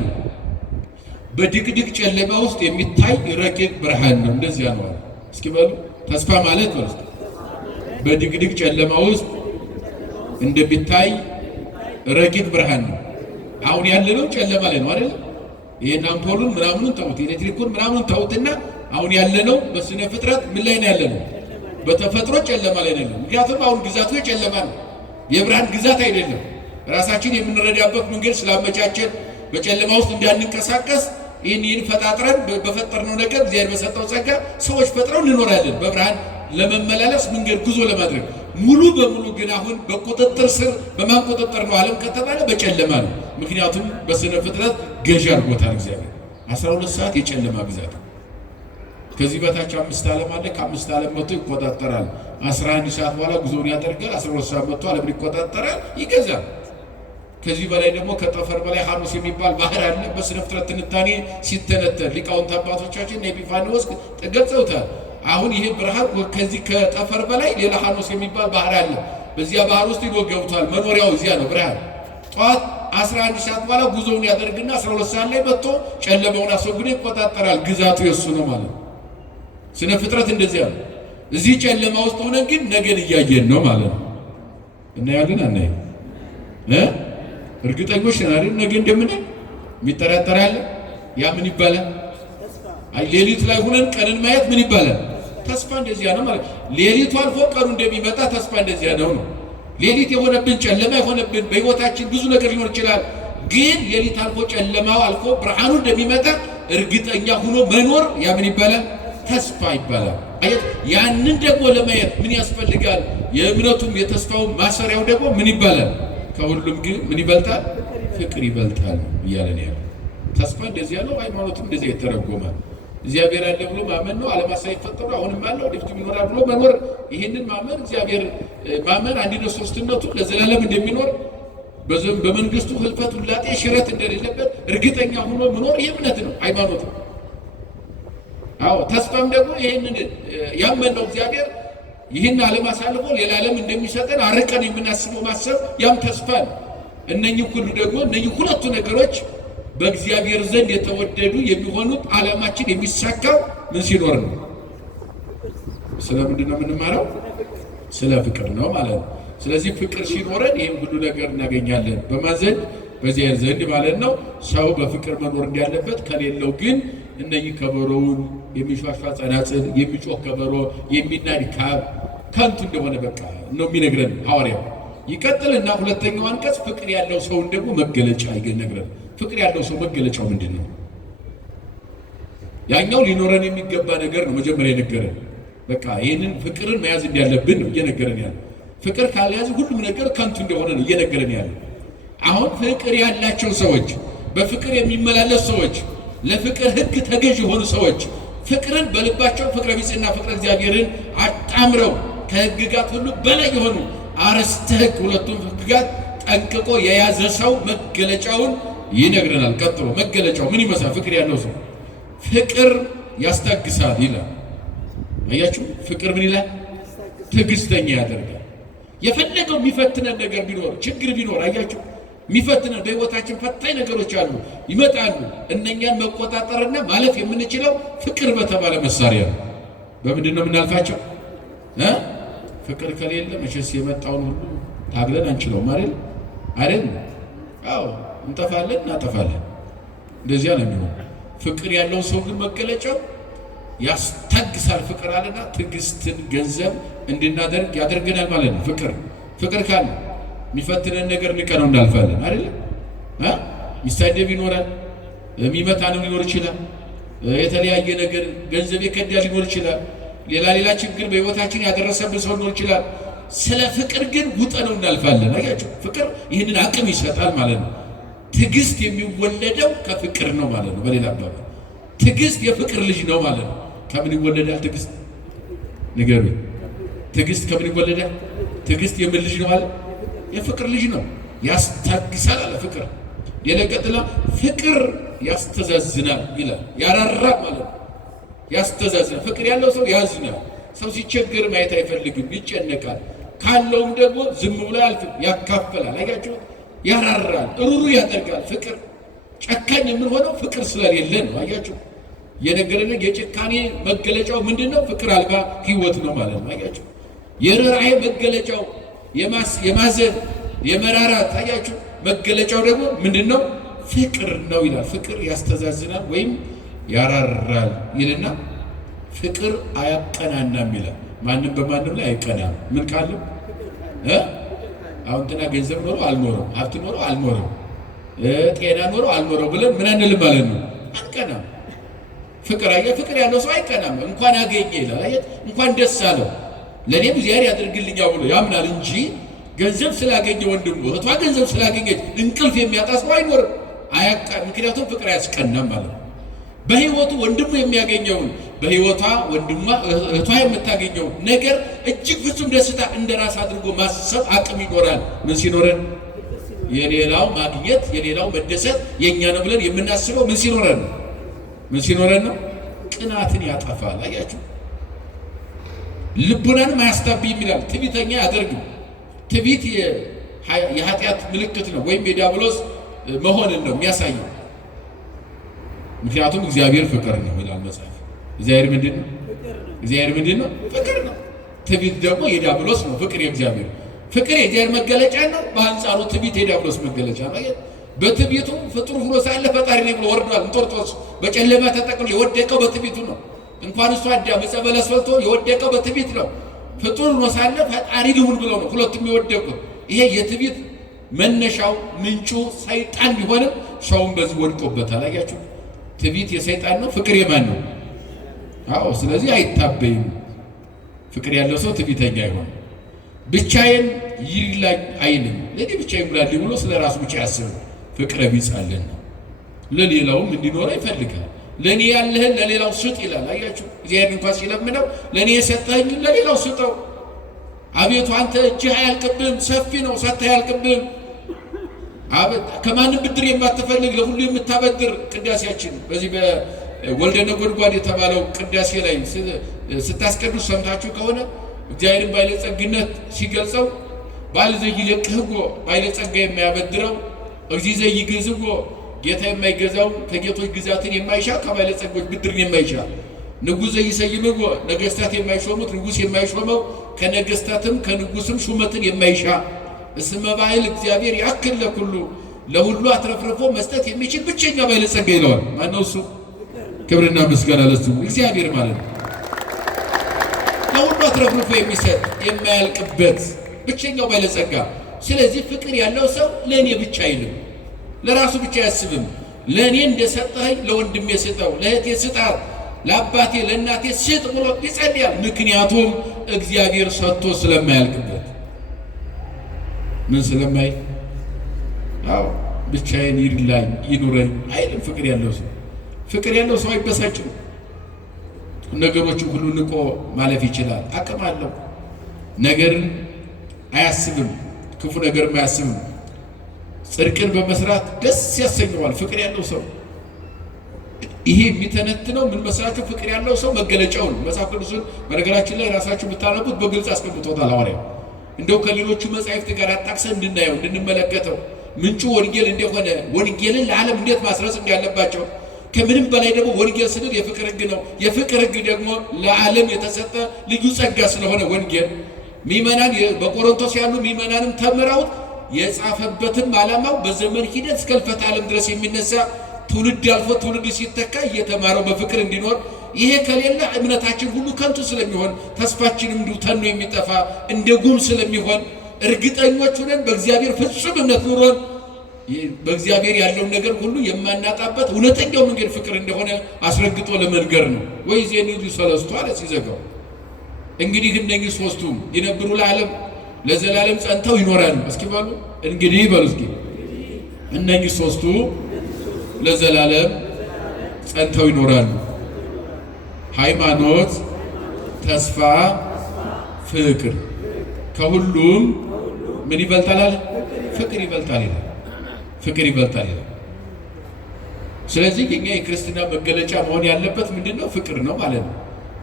በድቅድቅ ጨለማ ውስጥ የሚታይ ረቂቅ ብርሃን ነው። እንደዚያ ነው። እስኪ በሉ ተስፋ ማለት ነው በድቅድቅ ጨለማ ውስጥ እንደሚታይ ረቂቅ ብርሃን ነው። አሁን ያለነው ጨለማ ላይ ነው አይደል? ይሄን አምፖሉን ምናምኑን ተውት፣ ኤሌክትሪኩን ምናምኑን ተውትና አሁን ያለነው በስነ ፍጥረት ምን ላይ ነው ያለነው? በተፈጥሮ ጨለማ ላይ ነው። ምክንያቱም አሁን ግዛቱ የጨለማ ነው፣ የብርሃን ግዛት አይደለም። ራሳችን የምንረዳበት መንገድ ስላመቻቸን በጨለማ ውስጥ እንዳንንቀሳቀስ ይህን ፈጣጥረን በፈጠርነው ነገር እግዚአብሔር በሰጠው ጸጋ ሰዎች ፈጥረው እንኖራለን በብርሃን ለመመላለስ መንገድ ጉዞ ለማድረግ። ሙሉ በሙሉ ግን አሁን በቁጥጥር ስር በማን ቁጥጥር ነው ዓለም ከተባለ በጨለማ ነው። ምክንያቱም በስነ ፍጥረት ገዥ አድርጎታል እግዚአብሔር። 12 ሰዓት የጨለማ ግዛት፣ ከዚህ በታች 5 ዓለም አለ። ከ5 ዓለም መጥቶ ይቆጣጠራል። 11 ሰዓት በኋላ ጉዞውን ያደርጋል። 12 ሰዓት መጥቶ ዓለምን ይቆጣጠራል፣ ይገዛል። ከዚህ በላይ ደግሞ ከጠፈር በላይ ሐኖስ የሚባል ባህር አለ። በስነ ፍጥረት ትንታኔ ሲተነተን ሊቃውንት አባቶቻችን ኤጲፋንዮስ ገልጸውታል። አሁን ይሄ ብርሃን ከዚህ ከጠፈር በላይ ሌላ ሐኖስ የሚባል ባህር አለ። በዚያ ባህር ውስጥ ይዞ ገብቷል። መኖሪያው እዚያ ነው። ብርሃን ጠዋት 11 ሰዓት በኋላ ጉዞውን ያደርግና 12 ሰዓት ላይ መጥቶ ጨለማውን አስወግዶ ይቆጣጠራል። ግዛቱ የሱ ነው ማለት ነው። ስነ ፍጥረት እንደዚያ ነው። እዚህ ጨለማ ውስጥ ሆነን ግን ነገን እያየን ነው ማለት ነው። እናያለን አናይም? እርግጠኞች ነን አይደል? ነገ እንደምን የሚጠራጠር ያለ ያ ምን ይባላል? አይ ሌሊት ላይ ሆነን ቀንን ማየት ምን ይባላል? ተስፋ እንደዚያ ነው ማለት። ሌሊቱ አልፎ ቀኑ እንደሚመጣ ተስፋ እንደዚያ ነው ነው። ሌሊት የሆነብን ጨለማ የሆነብን በህይወታችን ብዙ ነገር ሊሆን ይችላል። ግን ሌሊት አልፎ ጨለማው አልፎ ብርሃኑ እንደሚመጣ እርግጠኛ ሆኖ መኖር ያ ምን ይባላል? ተስፋ ይባላል። አየት ያንን ደግሞ ለማየት ምን ያስፈልጋል? የእምነቱም የተስፋው ማሰሪያው ደግሞ ምን ይባላል? ከሁሉም ግን ምን ይበልጣል? ፍቅር ይበልጣል እያለን ያለው ተስፋ እንደዚህ ያለው ሃይማኖትም እንደዚህ የተረጎማል። እግዚአብሔር አለ ብሎ ማመን ነው። ዓለማት ሳይፈጠሩ አሁንም አለ ወደፊት ይኖራል ብሎ መኖር። ይሄንን ማመን እግዚአብሔር ማመን አንድነት ሶስትነቱ ለዘላለም እንደሚኖር በመንግስቱ ህልፈት ውላጤ ሽረት እንደሌለበት እርግጠኛ ሆኖ መኖር ይሄ እምነት ነው፣ ሃይማኖት ነው። አዎ ተስፋም ደግሞ ይሄንን ያመነው እግዚአብሔር ይህን ዓለም አሳልፎ ሌላ ዓለም እንደሚሰጠን አርቀን የምናስበው ማሰብ ያም ተስፋ ነው። እነኚህ ሁሉ ደግሞ እነኚህ ሁለቱ ነገሮች በእግዚአብሔር ዘንድ የተወደዱ የሚሆኑት ዓለማችን የሚሳካው ምን ሲኖር ነው? ስለምንድን ነው የምንማረው? ስለ ፍቅር ነው ማለት ነው። ስለዚህ ፍቅር ሲኖረን ይህም ሁሉ ነገር እናገኛለን። በማን ዘንድ? በእግዚአብሔር ዘንድ ማለት ነው። ሰው በፍቅር መኖር እንዳለበት፣ ከሌለው ግን እነኚህ ከበሮውን የሚሿሿ ጸናጽል፣ የሚጮህ ከበሮ፣ የሚናድ ካብ ከንቱ እንደሆነ በቃ ነው የሚነግረን ሐዋርያው። ይቀጥልና ሁለተኛው አንቀጽ ፍቅር ያለው ሰውን ደግሞ መገለጫ ይነግረን። ፍቅር ያለው ሰው መገለጫው ምንድን ነው? ያኛው ሊኖረን የሚገባ ነገር ነው መጀመሪያ የነገረን። በቃ ይህንን ፍቅርን መያዝ እንዳለብን ነው እየነገረን ያለ። ፍቅር ካልያዝ ሁሉም ነገር ከንቱ እንደሆነ ነው እየነገረን ያለ። አሁን ፍቅር ያላቸው ሰዎች፣ በፍቅር የሚመላለሱ ሰዎች፣ ለፍቅር ሕግ ተገዥ የሆኑ ሰዎች ፍቅርን በልባቸው ፍቅረ ቢጽና ፍቅረ እግዚአብሔርን አጣምረው ከሕግጋት ሁሉ በላይ የሆኑ አርእስተ ሕግ ሁለቱም ሕግጋት ጠንቅቆ የያዘ ሰው መገለጫውን ይነግረናል። ቀጥሎ መገለጫው ምን ይመስላል? ፍቅር ያለው ሰው ፍቅር ያስታግሳል ይላል። አያችሁ፣ ፍቅር ምን ይላል? ትዕግስተኛ ያደርጋል። የፈለገው የሚፈትነን ነገር ቢኖር ችግር ቢኖር አያችሁ የሚፈትነን በህይወታችን ፈታኝ ነገሮች አሉ፣ ይመጣሉ። እነኛን መቆጣጠርና ማለፍ የምንችለው ፍቅር በተባለ መሳሪያ ነው። በምንድን ነው የምናልፋቸው? ፍቅር ከሌለ መቼስ የመጣውን ሁሉ ታግለን አንችለውም አይደል? አዎ እንጠፋለን፣ እናጠፋለን። እንደዚያ ነው የሚሆነው። ፍቅር ያለው ሰው ግን መገለጫው ያስታግሳል። ፍቅር አለና ትዕግስትን ገንዘብ እንድናደርግ ያደርገናል ማለት ነው። ፍቅር ካለ የሚፈትነን ነገር ንቀነው እንዳልፋለን አይደል? ሚሳደብ ይኖራል፣ የሚመታንም ሊኖር ይችላል፣ የተለያየ ነገር ገንዘብ የከዳ ሊኖር ይችላል፣ ሌላ ችግር በህይወታችን ያደረሰብን ሰው ሊኖር ይችላል። ስለ ፍቅር ግን ውጠነው እናልፋለን። አያችሁ ፍቅር ይህንን አቅም ይሰጣል ማለት ነው። ትዕግስት የሚወለደው ከፍቅር ነው ማለት ነው። በሌላ አባባል ትዕግስት የፍቅር ልጅ ነው ማለት ነው። ከምን ይወለዳል ትዕግስት? ንገሩኝ። ትዕግስት ከምን ይወለዳል? ትዕግስት የምን ልጅ ነው አለ? የፍቅር ልጅ ነው። ያስታግሳል አለ ፍቅር። የለቀጥላ ፍቅር ያስተዛዝናል ይላል። ያራራል ማለት ነው። ያስተዛዝናል። ፍቅር ያለው ሰው ያዝናል። ሰው ሲቸገር ማየት አይፈልግም፣ ይጨነቃል። ካለውም ደግሞ ዝም ብሎ አያልፍም፣ ያካፈላል። አያችሁ ያራራል፣ ሩሩ ያደርጋል። ፍቅር ጨካኝ የምንሆነው ፍቅር ስለሌለ ነው። አያችሁ የነገረን የጭካኔ መገለጫው ምንድነው? ፍቅር አልባ ህይወት ነው ማለት ነው። አያችሁ የርኅራኄ መገለጫው የማዘን የመራራት አያችሁ መገለጫው ደግሞ ምንድነው? ፍቅር ነው ይላል። ፍቅር ያስተዛዝናል ወይም ያራራል ይልና ፍቅር አያቀናናም ይላል። ማንም በማንም ላይ አይቀናም። ምን ካለው አሁን እንትና ገንዘብ ኖሮ አልኖረው፣ ሀብት ኖሮ አልኖረው፣ ጤና ኖሮ አልኖረው ብለን ምን አንልም ማለት ነው። አንቀናም። ፍቅር ፍቅር ያለው ሰው አይቀናም። እንኳን አገኘ ይላል። አየት እንኳን ደስ አለው ለኔም እግዚአብሔር ያድርግልኛል ብሎ ያምናል እንጂ ገንዘብ ስላገኘ ወንድሙ እህቷ ገንዘብ ስላገኘች እንቅልፍ የሚያጣ ሰው አይኖርም። ምክንያቱም ፍቅር አያስቀናም ማለት ነው። በህይወቱ ወንድሙ የሚያገኘውን በህይወቷ ወንድሟ እህቷ የምታገኘው ነገር እጅግ ፍጹም ደስታ እንደራስ አድርጎ ማሰብ አቅም ይኖራል። ምን ሲኖረን? የሌላው ማግኘት የሌላው መደሰት የኛ ነው ብለን የምናስበው ምን ሲኖረን ነው? ምን ሲኖረን ነው? ቅናትን ያጠፋል። አያችሁ ልቡናንም አያስታብይም ይላል። ትዕቢተኛ አያደርግም። ትዕቢት የኃጢአት ምልክት ነው ወይም የዲያብሎስ መሆንን ነው የሚያሳየው። ምክንያቱም እግዚአብሔር ፍቅር ነው ይላል መጽሐፍ። እግዚአብሔር ምንድን ነው? እግዚአብሔር ምንድን ነው? ፍቅር ነው። ትዕቢት ደግሞ የዲያብሎስ ነው። ፍቅር የእግዚአብሔር ፍቅር የእግዚአብሔር መገለጫ ነው። በአንጻሩ ትዕቢት የዲያብሎስ መገለጫ ነው። በትዕቢቱ ፍጡር ሆኖ ሳለ ፈጣሪ ነኝ ብሎ ወርዷል። እንጦርጦስ በጨለማ ተጠቅልሎ የወደቀው በትዕቢቱ ነው። እንኳን እሱ አዳም ዕፀ በለስ በልቶ የወደቀው በትዕቢት ነው። ፍጡር ሆኖ ሳለ ፈጣሪ ልሁን ብሎ ነው ሁለቱም የወደቁት። ይሄ የትዕቢት መነሻው ምንጩ ሰይጣን ቢሆንም ሰውም በዚህ ወድቆበታል። አያችሁ ትዕቢት የሰይጣን ነው። ፍቅር የማን ነው? አዎ ስለዚህ አይታበይም። ፍቅር ያለው ሰው ትዕቢተኛ አይሆንም። ብቻዬን ይላኝ አይልም። ለኔ ብቻ ይሙላልኝ ብሎ ስለ ራሱ ብቻ ያስብ። ፍቅረ ቢጽ አለን ነው። ለሌላውም እንዲኖር ይፈልጋል። ለኔ ያለህን ለሌላው ስጥ ይላል። አያችሁ እግዚአብሔር እንኳን ሲለምነው ለኔ የሰጠኸኝ ለሌላው ስጠው። አቤቱ አንተ እጅህ አያልቅብህም፣ ሰፊ ነው፣ ሰጥተህ አያልቅብህም። ከማንም ብድር የማትፈልግ ለሁሉ የምታበድር ቅዳሴያችን በዚህ በወልደ ነጎድጓድ የተባለው ቅዳሴ ላይ ስታስቀድሱ ሰምታችሁ ከሆነ እግዚአብሔርን ባለጸግነት ሲገልጸው ባለዘይለቅህጎ ባለጸጋ የማያበድረው እግዚእ ዘይግዝጎ ጌታ የማይገዛው ከጌቶች ግዛትን የማይሻ ከባለጸጎች ብድርን የማይሻ ንጉሥ ዘይሰይምጎ ነገስታት የማይሾሙት ንጉሥ የማይሾመው ከነገስታትም ከንጉስም ሹመትን የማይሻ እስመ ባይል እግዚአብሔር ያክል ለኩሉ ለሁሉ አትረፍርፎ መስጠት የሚችል ብቸኛ ባለጸጋ ይለዋል። ማነው እሱ? ክብርና ምስጋና ለሱ እግዚአብሔር ማለት ነው። ለሁሉ አትረፍርፎ የሚሰጥ የማያልቅበት ብቸኛው ባለጸጋ። ስለዚህ ፍቅር ያለው ሰው ለኔ ብቻ አይልም፣ ለራሱ ብቻ አያስብም። ለኔ እንደሰጠኸኝ ለወንድሜ ስጠው፣ ለእህቴ ስጣት፣ ለአባቴ ለእናቴ ስጥ ብሎ ይጸልያል። ምክንያቱም እግዚአብሔር ሰጥቶ ስለማያልቅበት ምን ስለማይል? አዎ ብቻዬን ይርላኝ ይኑረኝ አይልም። ፍቅር ያለው ሰው ፍቅር ያለው ሰው አይበሳጭም። ነገሮችን ሁሉ ንቆ ማለፍ ይችላል። አቅም አለው። ነገርን አያስብም፣ ክፉ ነገርም አያስብም። ጽድቅን በመስራት ደስ ያሰኘዋል ፍቅር ያለው ሰው። ይሄ የሚተነትነው ምን መስራችሁ? ፍቅር ያለው ሰው መገለጫውን መጽሐፍ ቅዱስን በነገራችን ላይ ራሳችሁ ብታነቡት በግልጽ አስቀምጦታል ሐዋርያው። እንደው ከሌሎቹ መጻሕፍት ጋር አጣቅሰን እንድናየው እንድንመለከተው ምንጩ ወንጌል እንደሆነ ወንጌልን ለዓለም እንዴት ማስረጽ እንዳለባቸው ከምንም በላይ ደግሞ ወንጌል ስንል የፍቅር ሕግ ነው። የፍቅር ሕግ ደግሞ ለዓለም የተሰጠ ልዩ ጸጋ ስለሆነ ወንጌል ምእመናን በቆሮንቶስ ያሉ ምእመናንም ተምረውት የጻፈበትም ዓላማው በዘመን ሂደት እስከ ሕልፈተ ዓለም ድረስ የሚነሳ ትውልድ አልፎ ትውልድ ሲተካ እየተማረው በፍቅር እንዲኖር። ይሄ ከሌለ እምነታችን ሁሉ ከንቱ ስለሚሆን ተስፋችንም እንዲሁ ተኖ የሚጠፋ እንደ ጉም ስለሚሆን እርግጠኞች ሆነን በእግዚአብሔር ፍጹም እምነት ኑሮን በእግዚአብሔር ያለውን ነገር ሁሉ የማናጣበት እውነተኛው መንገድ ፍቅር እንደሆነ አስረግጦ ለመንገር ነው። ወይ ዜኒዱ ሰለስቱ አለ ሲዘጋው። እንግዲህ እነኚህ ሶስቱም ይነብሩ ለዓለም ለዘላለም ጸንተው ይኖራሉ። እስኪ በሉ እንግዲህ በሉ እስኪ እነኚህ ሶስቱ ለዘላለም ጸንተው ይኖራሉ። ሃይማኖት፣ ተስፋ፣ ፍቅር። ከሁሉም ምን ይበልጣል? ፍቅር ይበልጣል ይላል። ፍቅር ይበልጣል ይላል። ስለዚህ የኛ የክርስትና መገለጫ መሆን ያለበት ምንድነው? ፍቅር ነው ማለት ነው።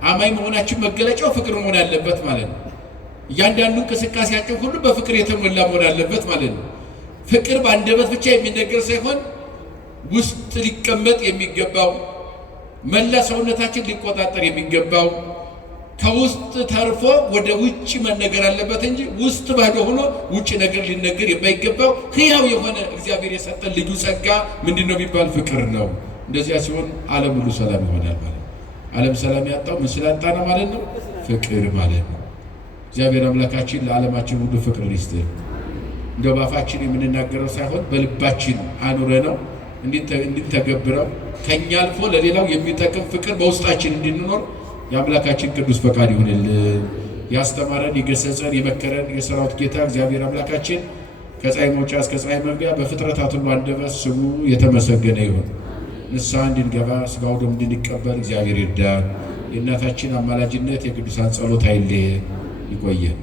አማኝ መሆናችን መገለጫው ፍቅር መሆን ያለበት ማለት ነው። እያንዳንዱ እንቅስቃሴያችን ሁሉ በፍቅር የተሞላ መሆን አለበት ማለት ነው። ፍቅር በአንደበት ብቻ የሚነገር ሳይሆን ውስጥ ሊቀመጥ የሚገባው መላ ሰውነታችን ሊቆጣጠር የሚገባው ከውስጥ ተርፎ ወደ ውጭ መነገር አለበት እንጂ ውስጥ ባዶ ሆኖ ውጭ ነገር ሊነገር የማይገባው ሕያው የሆነ እግዚአብሔር የሰጠን ልዩ ጸጋ ምንድነው የሚባል ፍቅር ነው። እንደዚያ ሲሆን ዓለም ሁሉ ሰላም ይሆናል ማለት ነው። ዓለም ሰላም ያጣው ምን ስላጣ ነው ማለት ነው? ፍቅር ማለት ነው። እግዚአብሔር አምላካችን ለዓለማችን ሁሉ ፍቅር ይስጥልን። እንደው ባፋችን የምንናገረው ሳይሆን በልባችን አኑረ ነው እንድንተገብረው ከኛ አልፎ ለሌላው የሚጠቅም ፍቅር በውስጣችን እንድንኖር የአምላካችን ቅዱስ ፈቃድ ይሁንልን። ያስተማረን፣ የገሰጸን፣ የመከረን የሰራዊት ጌታ እግዚአብሔር አምላካችን ከፀሐይ መውጫ እስከ ፀሐይ መግቢያ በፍጥረታት ሁሉ አንደበት ስሙ የተመሰገነ ይሁን። ንስሐ እንድንገባ ሥጋው ደሙን እንድንቀበል እግዚአብሔር ይርዳን። የእናታችን አማላጅነት የቅዱሳን ጸሎት አይለየን። ይቆየን።